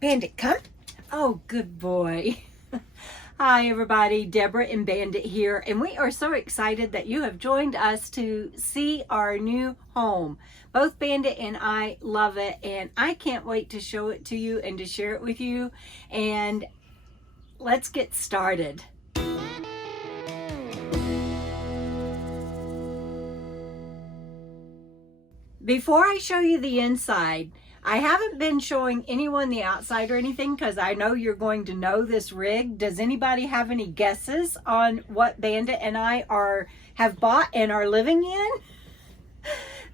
Bandit, come. Oh, good boy. Hi everybody, Debra and Bandit here, and we are so excited that you have joined us to see our new home. Both Bandit and I love it, and I can't wait to show it to you and to share it with you. And let's get started. Before I show you the inside, I haven't been showing anyone the outside or anything because I know you're going to know this rig. Does anybody have any guesses on what Bandit and I have bought and are living in?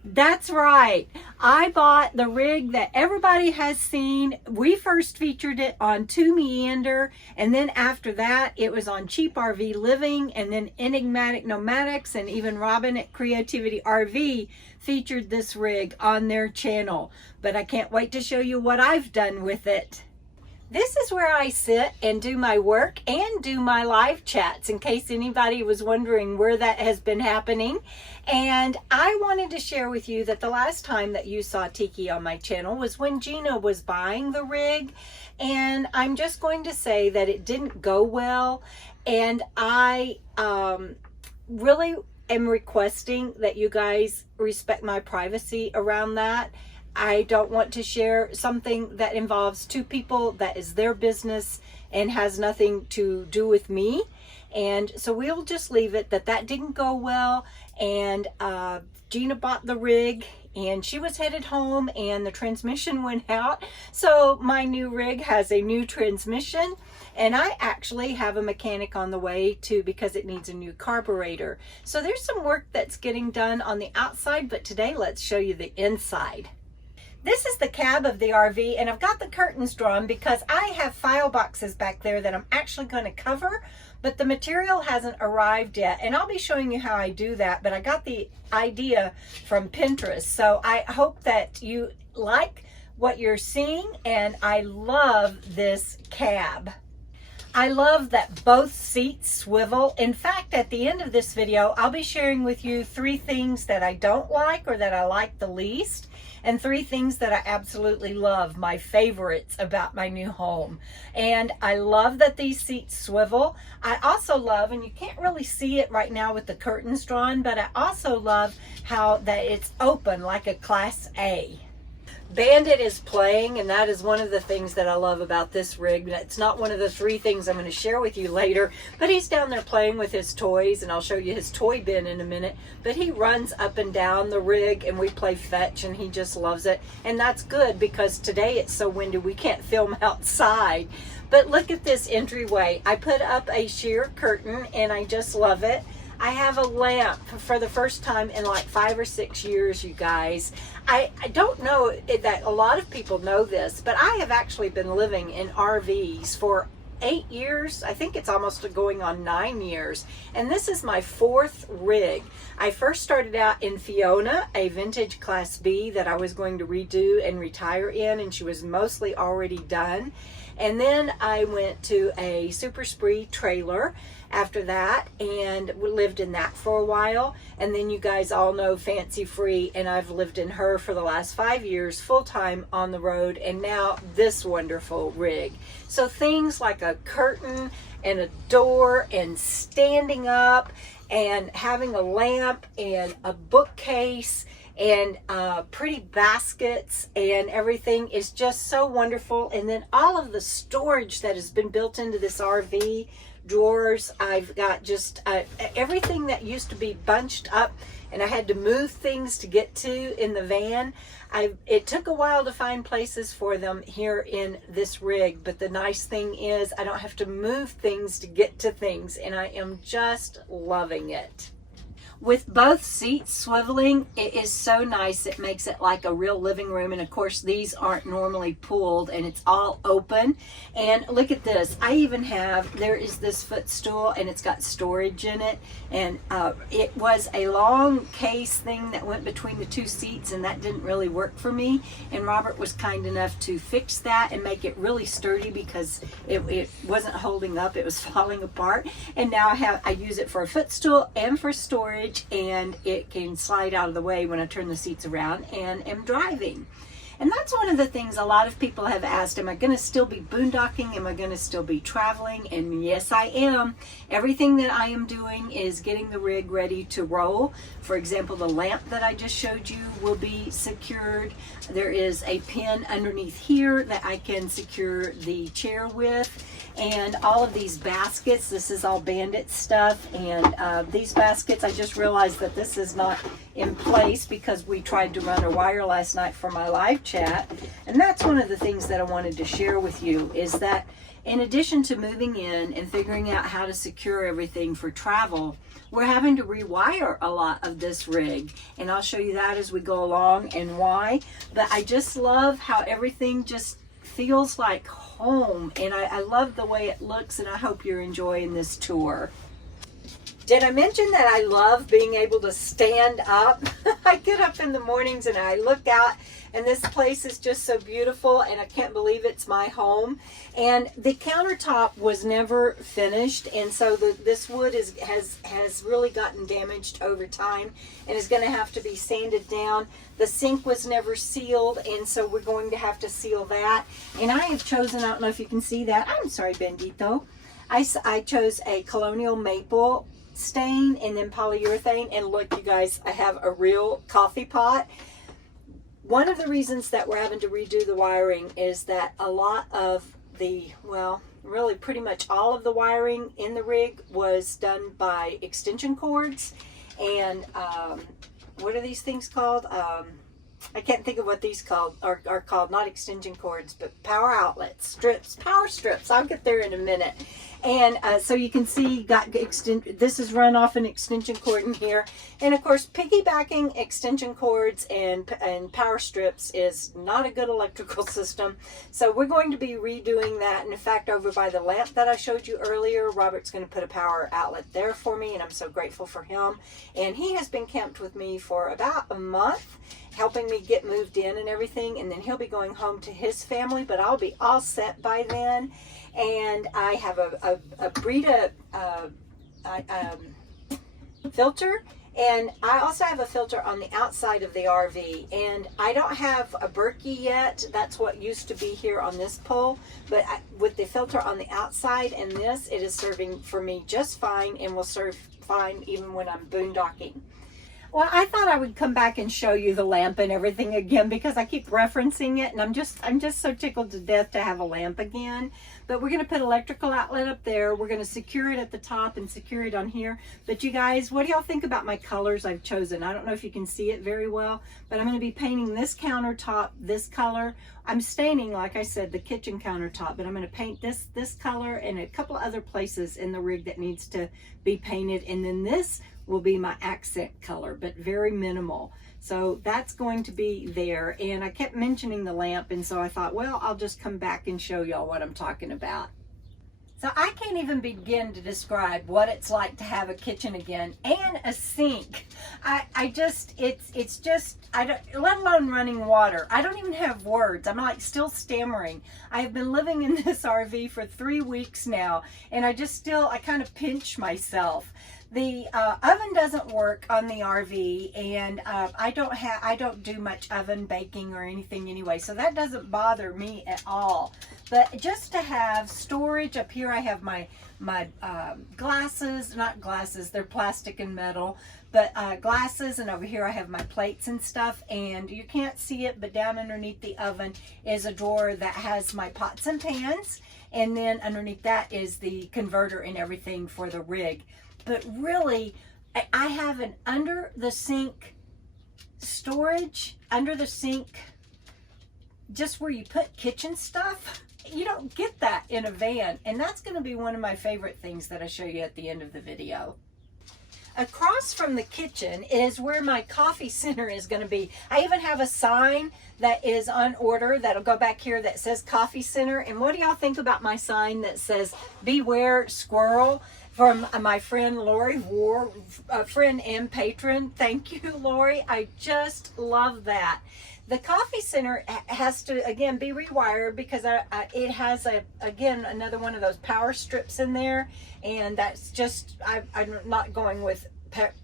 That's right. I bought the rig that everybody has seen. We first featured it on To Meander, and then after that it was on Cheap RV Living, and then Enigmatic Nomadics, and even Robin at Creativity RV featured this rig on their channel. But I can't wait to show you what I've done with it. This is where I sit and do my work and do my live chats, in case anybody was wondering where that has been happening. And I wanted to share with you that the last time that you saw Tiki on my channel was when Gina was buying the rig. And I'm just going to say that it didn't go well. And I really am requesting that you guys respect my privacy around that. I don't want to share something that involves two people that is their business and has nothing to do with me. And so we'll just leave it that didn't go well. And Gina bought the rig and she was headed home and the transmission went out. So my new rig has a new transmission, and I actually have a mechanic on the way too because it needs a new carburetor. So there's some work that's getting done on the outside, but today let's show you the inside. This is the cab of the RV, and I've got the curtains drawn because I have file boxes back there that I'm actually going to cover, but the material hasn't arrived yet, and I'll be showing you how I do that. But I got the idea from Pinterest, so I hope that you like what you're seeing. And I love this cab. I love that both seats swivel. In fact, at the end of this video, I'll be sharing with you 3 things that I don't like or that I like the least, and 3 things that I absolutely love, my favorites about my new home. And I love that these seats swivel. I also love, and you can't really see it right now with the curtains drawn, but I also love how that it's open like a Class A. Bandit is playing, and that is one of the things that I love about this rig. It's not one of the 3 things I'm going to share with you later, but he's down there playing with his toys, and I'll show you his toy bin in a minute. But he runs up and down the rig, and we play fetch, and he just loves it. And that's good because today it's so windy we can't film outside. But look at this entryway. I put up a sheer curtain, and I just love it. I have a lamp for the first time in like 5 or 6 years, you guys. I don't know that a lot of people know this, but I have actually been living in RVs for 8 years. I think it's almost going on 9 years. And this is my 4th rig. I first started out in Fiona, a vintage Class B that I was going to redo and retire in, and she was mostly already done. And then I went to a Super Spree trailer after that, and we lived in that for a while. And then you guys all know Fancy Free, and I've lived in her for the last 5 years full-time on the road, and now this wonderful rig. So things like a curtain and a door and standing up and having a lamp and a bookcase and pretty baskets and everything is just so wonderful. And then all of the storage that has been built into this RV, drawers, I've got just everything that used to be bunched up and I had to move things to get to in the van. It took a while to find places for them here in this rig, but the nice thing is I don't have to move things to get to things, and I am just loving it. With both seats swiveling, it is so nice. It makes it like a real living room. And of course, these aren't normally pulled, and it's all open. And look at this. I even have, there is this footstool, and it's got storage in it. And it was a long case thing that went between the 2 seats, and that didn't really work for me. And Robert was kind enough to fix that and make it really sturdy because it wasn't holding up. It was falling apart. And now I use it for a footstool and for storage, and it can slide out of the way when I turn the seats around and am driving. And that's one of the things a lot of people have asked, am I going to still be boondocking? Am I going to still be traveling? And yes, I am. Everything that I am doing is getting the rig ready to roll. For example, the lamp that I just showed you will be secured. There is a pin underneath here that I can secure the chair with. And all of these baskets, this is all Bandit stuff, and these baskets, I just realized that this is not in place because we tried to run a wire last night for my live chat. And that's one of the things that I wanted to share with you, is that in addition to moving in and figuring out how to secure everything for travel, we're having to rewire a lot of this rig, and I'll show you that as we go along and why. But I just love how everything just feels like home, and I love the way it looks, and I hope you're enjoying this tour. Did I mention that I love being able to stand up? I get up in the mornings and I look out, and this place is just so beautiful, and I can't believe it's my home. And the countertop was never finished, and so this wood has really gotten damaged over time and is going to have to be sanded down. The sink was never sealed, and so we're going to have to seal that. And I have chosen, I don't know if you can see that, I'm sorry, Bandito. I chose a colonial maple stain and then polyurethane, and look, you guys, I have a real coffee pot. One of the reasons that we're having to redo the wiring is that a lot of the, well, really pretty much all of the wiring in the rig was done by extension cords. And what are these things called? I can't think of what these are called, not extension cords, but power outlets, strips, power strips. I'll get there in a minute. And so you can see, this is run off an extension cord in here. And of course, piggybacking extension cords and power strips is not a good electrical system. So we're going to be redoing that. And in fact, over by the lamp that I showed you earlier, Robert's going to put a power outlet there for me, and I'm so grateful for him. And he has been camped with me for about a month, helping me get moved in and everything, and then he'll be going home to his family, but I'll be all set by then. And I have a Brita filter, and I also have a filter on the outside of the RV, and I don't have a Berkey yet. That's what used to be here on this pole, but with the filter on the outside and this, it is serving for me just fine, and will serve fine even when I'm boondocking. Well, I thought I would come back and show you the lamp and everything again, because I keep referencing it, and I'm just so tickled to death to have a lamp again. But we're going to put electrical outlet up there. We're going to secure it at the top and secure it on here. But you guys, what do y'all think about my colors I've chosen? I don't know if you can see it very well, but I'm going to be painting this countertop this color. I'm staining, like I said, the kitchen countertop, but I'm going to paint this color and a couple other places in the rig that needs to be painted. And then this will be my accent color, but very minimal. So that's going to be there. And I kept mentioning the lamp, and so I thought, well, I'll just come back and show y'all what I'm talking about. So I can't even begin to describe what it's like to have a kitchen again and a sink. It's just, I don't, let alone running water. I don't even have words. I'm like still stammering. I have been living in this RV for 3 weeks now, and I kind of pinch myself. The oven doesn't work on the RV, and I don't do much oven baking or anything anyway, so that doesn't bother me at all. But just to have storage up here, I have my glasses, not glasses, they're plastic and metal, but glasses, and over here I have my plates and stuff, and you can't see it, but down underneath the oven is a drawer that has my pots and pans, and then underneath that is the converter and everything for the rig. But really, I have an under the sink storage, under the sink, just where you put kitchen stuff. You don't get that in a van, and that's going to be one of my favorite things that I show you at the end of the video. Across from the kitchen is where my coffee center is going to be. I even have a sign that is on order that'll go back here that says coffee center. And what do y'all think about my sign that says beware squirrel? From my friend Lori War, friend and patron. Thank you, Lori. I just love that. The coffee center has to, again, be rewired because it has, again, another one of those power strips in there. And that's just, I'm not going with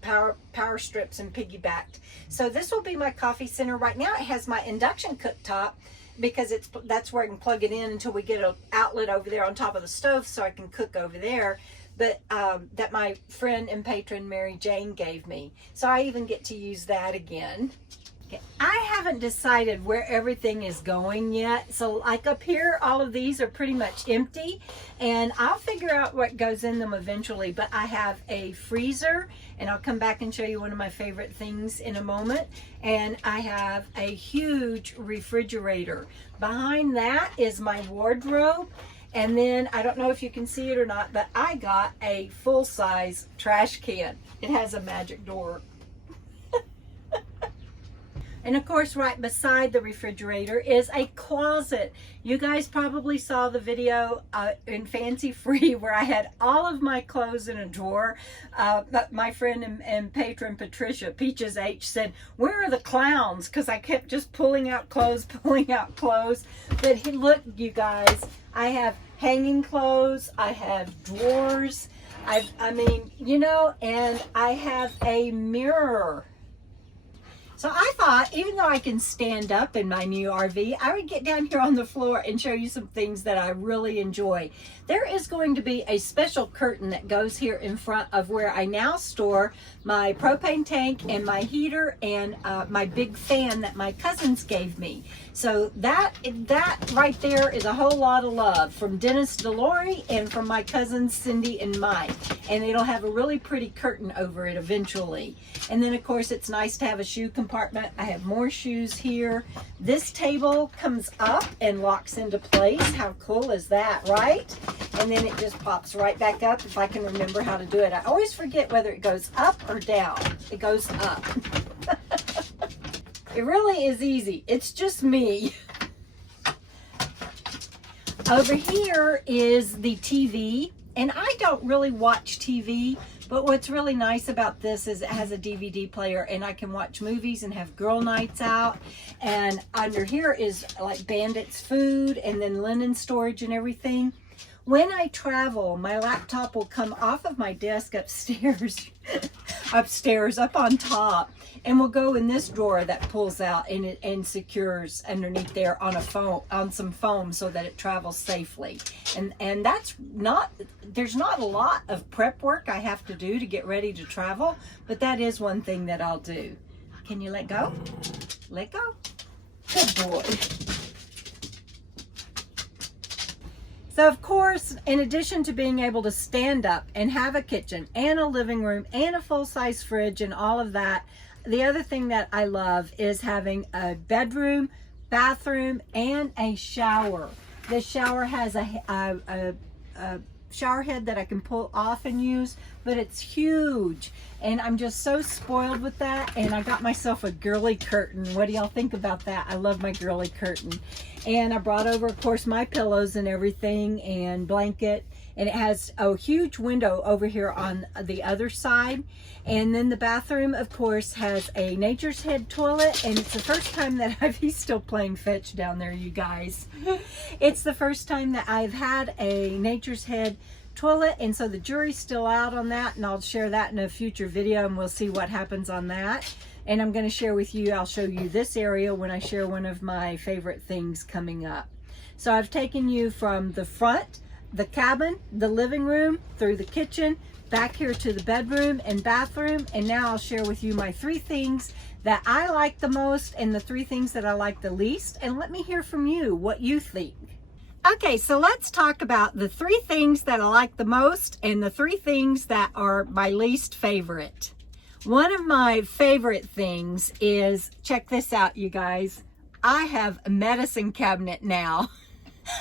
power strips and piggybacked. So this will be my coffee center. Right now it has my induction cooktop because that's where I can plug it in until we get an outlet over there on top of the stove so I can cook over there. But that my friend and patron Mary Jane gave me. So I even get to use that again. I haven't decided where everything is going yet. So like up here, all of these are pretty much empty, and I'll figure out what goes in them eventually. But I have a freezer, and I'll come back and show you one of my favorite things in a moment. And I have a huge refrigerator. Behind that is my wardrobe. And then, I don't know if you can see it or not, but I got a full-size trash can. It has a magic door. And of course, right beside the refrigerator is a closet. You guys probably saw the video in Fancy Free where I had all of my clothes in a drawer. But my friend and patron Patricia, Peaches H, said, "Where are the clowns?" Because I kept just pulling out clothes, pulling out clothes. But look, you guys, I have hanging clothes, I have drawers, I mean, you know, and I have a mirror. So I thought, even though I can stand up in my new RV, I would get down here on the floor and show you some things that I really enjoy. There is going to be a special curtain that goes here in front of where I now store my propane tank and my heater and my big fan that my cousins gave me. So that right there is a whole lot of love from Dennis DeLore and from my cousins Cindy and Mike. And it'll have a really pretty curtain over it eventually. And then of course it's nice to have a shoe compartment. I have more shoes here. This table comes up and locks into place. How cool is that, right? And then it just pops right back up if I can remember how to do it. I always forget whether it goes up or down. It goes up. It really is easy. It's just me. Over here is the TV, and I don't really watch TV, but what's really nice about this is it has a DVD player, and I can watch movies and have girl nights out. And under here is like Bandit's food and then linen storage and everything. When I travel, my laptop will come off of my desk upstairs up on top, and will go in this drawer that pulls out and secures underneath there on some foam so that it travels safely. And that's not, there's not a lot of prep work I have to do to get ready to travel, but that is one thing that I'll do. Can you let go? Let go. Good boy. So of course, in addition to being able to stand up and have a kitchen and a living room and a full-size fridge and all of that, the other thing that I love is having a bedroom, bathroom, and a shower. The shower has a shower head that I can pull off and use, but it's huge. And I'm just so spoiled with that. And I got myself a girly curtain. What do y'all think about that? I love my girly curtain. And I brought over, of course, my pillows and everything and blanket. And it has a huge window over here on the other side. And then the bathroom, of course, has a Nature's Head toilet. And it's the first time that he's still playing fetch down there, you guys. It's the first time that I've had a Nature's Head toilet, and so the jury's still out on that, and I'll share that in a future video, and we'll see what happens on that. And I'm going to share with you, I'll show you this area when I share one of my favorite things coming up. So I've taken you from the front, the cabin, the living room, through the kitchen, back here to the bedroom and bathroom, and now I'll share with you my 3 things that I like the most and the 3 things that I like the least, and let me hear from you what you think. Okay, so let's talk about the 3 things that I like the most and the 3 things that are my least favorite. One of my favorite things is, check this out, you guys. I have a medicine cabinet now.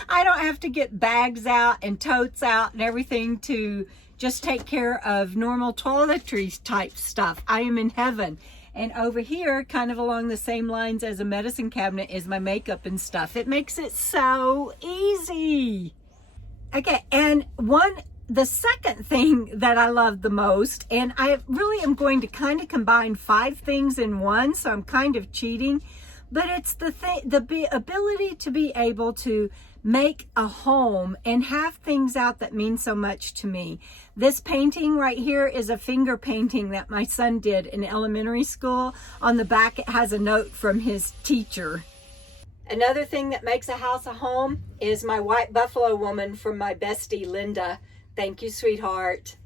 I don't have to get bags out and totes out and everything to just take care of normal toiletries type stuff. I am in heaven. And over here, kind of along the same lines as a medicine cabinet, is my makeup and stuff. It makes it so easy. Okay, and the second thing that I love the most, and I really am going to kind of combine 5 things in one, so I'm kind of cheating, but it's the ability to be able to make a home and have things out that mean so much to me. This painting right here is a finger painting that my son did in elementary school. On the back it has a note from his teacher. Another thing that makes a house a home is my white buffalo woman from my bestie Linda. Thank you, sweetheart.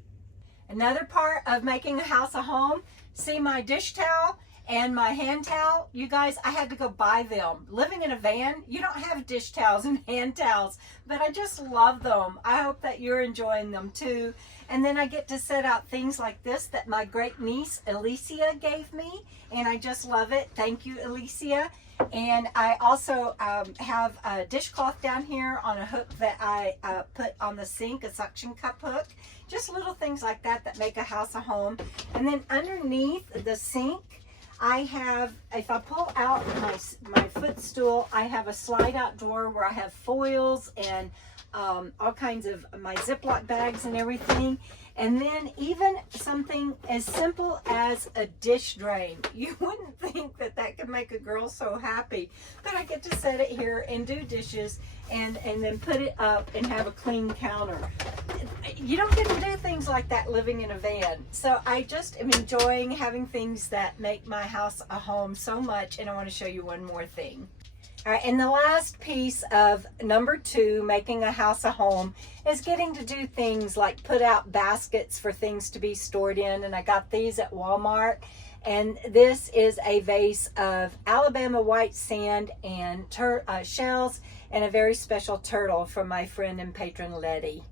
Another part of making a house a home, see my dish towel and my hand towel. You guys, I had to go buy them. Living in a van, you don't have dish towels and hand towels, but I just love them. I hope that you're enjoying them too. And then I get to set out things like this that my great niece Alicia gave me, and I just love it. Thank you, Alicia. And I also have a dishcloth down here on a hook that I put on the sink, a suction cup hook. Just little things like that that make a house a home. And then underneath the sink, I have, if I pull out my footstool, I have a slide out drawer where I have foils and all kinds of my Ziploc bags and everything. And then even something as simple as a dish drain. You wouldn't think that that could make a girl so happy, but I get to set it here and do dishes and then put it up and have a clean counter. You don't get to do things like that living in a van. So I just am enjoying having things that make my house a home so much, and I want to show you one more thing. All right, and the last piece of number 2, making a house a home, is getting to do things like put out baskets for things to be stored in. And I got these at Walmart. And this is a vase of Alabama white sand and shells and a very special turtle from my friend and patron Letty.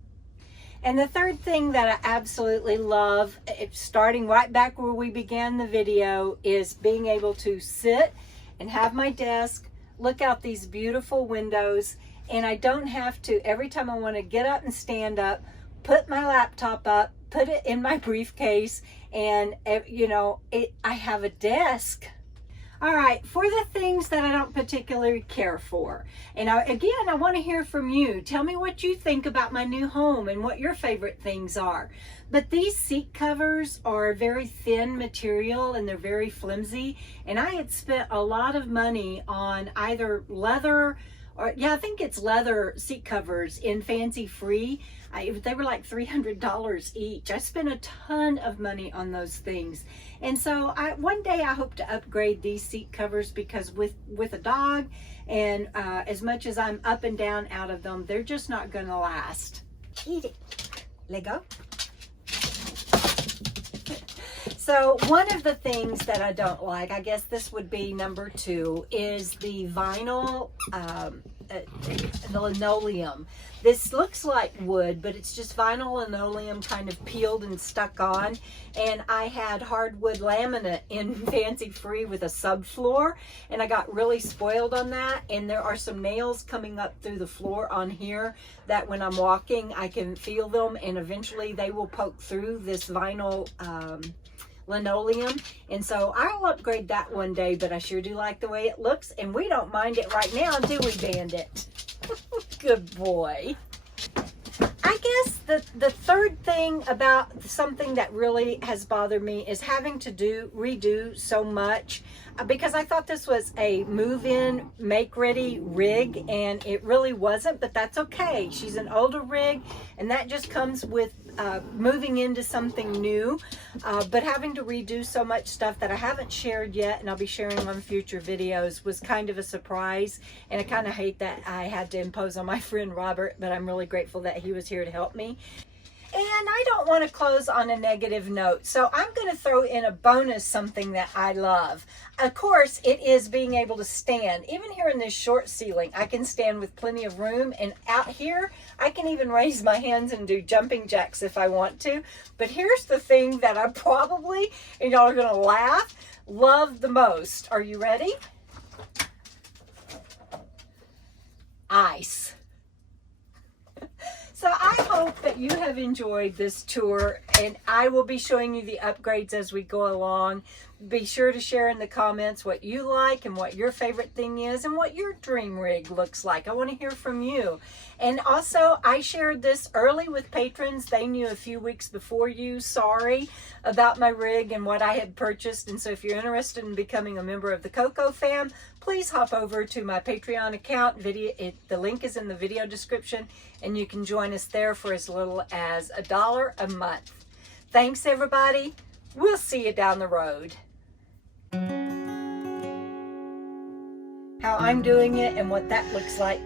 And the third thing that I absolutely love, starting right back where we began the video, is being able to sit and have my desk, look out these beautiful windows, and I don't have to, every time I want to get up and stand up, put my laptop up, put it in my briefcase, and you know, I have a desk. All right, for the things that I don't particularly care for, and again, I want to hear from you. Tell me what you think about my new home and what your favorite things are. But these seat covers are very thin material and they're very flimsy, and I had spent a lot of money on either leather or, yeah, I think it's leather seat covers in Fancy Free. They were like $300 each. I spent a ton of money on those things. And so one day I hope to upgrade these seat covers, because with a dog and as much as I'm up and down out of them, they're just not going to last. Eat it. Let go. So one of the things that I don't like, I guess this would be number 2, is the vinyl, the linoleum. This looks like wood, but it's just vinyl linoleum kind of peeled and stuck on. And I had hardwood laminate in Fancy Free with a subfloor, and I got really spoiled on that. And there are some nails coming up through the floor on here that when I'm walking, I can feel them, and eventually they will poke through this vinyl linoleum. And so I'll upgrade that one day, but I sure do like the way it looks, and we don't mind it right now, do we, Bandit? Good boy. I guess the third thing about something that really has bothered me is having to redo so much, because I thought this was a move-in, make-ready rig, and it really wasn't, but that's okay. She's an older rig, and that just comes with moving into something new, but having to redo so much stuff that I haven't shared yet, and I'll be sharing on future videos, was kind of a surprise. And I kind of hate that I had to impose on my friend Robert, but I'm really grateful that he was here to help me. And I don't want to close on a negative note, so I'm going to throw in a bonus, something that I love. Of course, it is being able to stand. Even here in this short ceiling, I can stand with plenty of room, and out here, I can even raise my hands and do jumping jacks if I want to. But here's the thing that I probably, and y'all are going to laugh, love the most. Are you ready? Ice. So I hope that you have enjoyed this tour, and I will be showing you the upgrades as we go along. Be sure to share in the comments what you like and what your favorite thing is and what your dream rig looks like. I want to hear from you. And also, I shared this early with patrons. They knew a few weeks before you, sorry, about my rig and what I had purchased. And so if you're interested in becoming a member of the KOKO fam, please hop over to my Patreon account. The link is in the video description, and you can join us there for as little as $1 a month. Thanks, everybody. We'll see you down the road. How I'm doing it and what that looks like.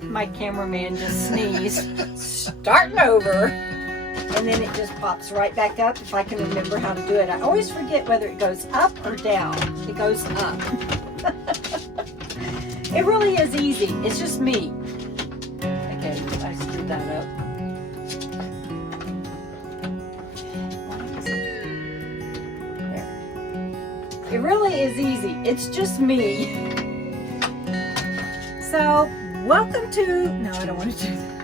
My cameraman just sneezed. Starting over. And then it just pops right back up if I can remember how to do it. I always forget whether it goes up or down. It goes up. It really is easy. It's just me. Okay, I screwed that up. There. It really is easy. It's just me. So, welcome to... No, I don't want to do that.